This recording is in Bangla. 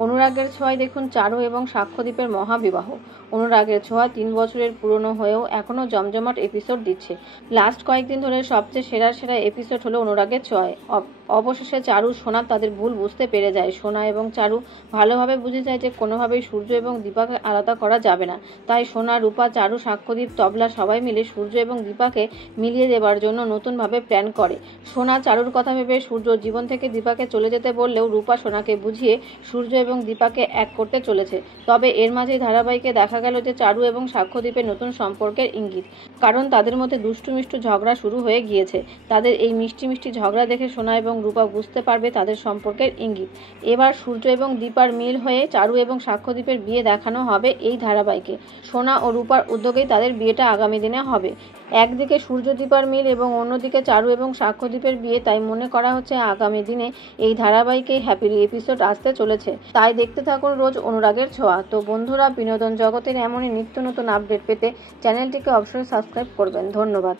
অনুরাগের ছোঁয়ায় দেখুন চারু এবং সাক্ষ্যদীপের মহাবিবাহ। অনুরাগের ছোঁয়া 3 বছরের পুরনো হয়েও এখনও জমজমাট এপিসোড দিচ্ছে। লাস্ট কয়েকদিন ধরে সবচেয়ে সেরা এপিসোড হলো অনুরাগের ছোঁয়ায়। অবশেষে চারু সোনা তাদের ভুল বুঝতে পেরে যায়। সোনা এবং চারু ভালোভাবে বুঝে যায় যে কোনোভাবেই সূর্য এবং দীপাকে আলাদা করা যাবে না। তাই সোনা, রূপা, চারু, সাক্ষ্যদীপ, তবলা সবাই মিলে সূর্য এবং দীপাকে মিলিয়ে দেবার জন্য নতুনভাবে প্ল্যান করে। সোনা চারুর কথা ভেবে সূর্য জীবন থেকে দীপাকে চলে যেতে বললেও রূপা সোনাকে বুঝিয়ে সূর্য এবং দীপাকে এক করতে চলেছে। তবে এর মাঝেই ধারাবাহিকে দেখা গেল যে চারু এবং সাক্ষ্যদীপের নতুন সম্পর্কের ইঙ্গিত, কারণ তাদের মধ্যে দুষ্টু মিষ্টু ঝগড়া শুরু হয়ে গিয়েছে। তাদের এই মিষ্টি মিষ্টি ঝগড়া দেখে সোনা এবং রূপা বুঝতে পারবে তাদের সম্পর্কের ইঙ্গিত। এবার সূর্য এবং দীপার মিল হয়ে চারু এবং সাক্ষ্যদীপের বিয়ে দেখানো হবে এই ধারাবাহিকে। সোনা ও রূপার উদ্যোগেই তাদের বিয়েটা আগামী দিনে হবে। একদিকে সূর্য দীপার মিল এবং অন্যদিকে চারু এবং সাক্ষ্যদীপের বিয়ে, তাই মনে করা হচ্ছে আগামী দিনে এই ধারাবাহিকে হ্যাপি এপিসোড আসতে চলেছে। তাই দেখতে থাকুন রোজ অনুরাগের ছোঁয়া। তো বন্ধুরা, বিনোদন জগতের এমনই নিত্য নতুন আপডেট পেতে চ্যানেলটিকে অবশ্যই সাবস্ক্রাইব করবেন। ধন্যবাদ।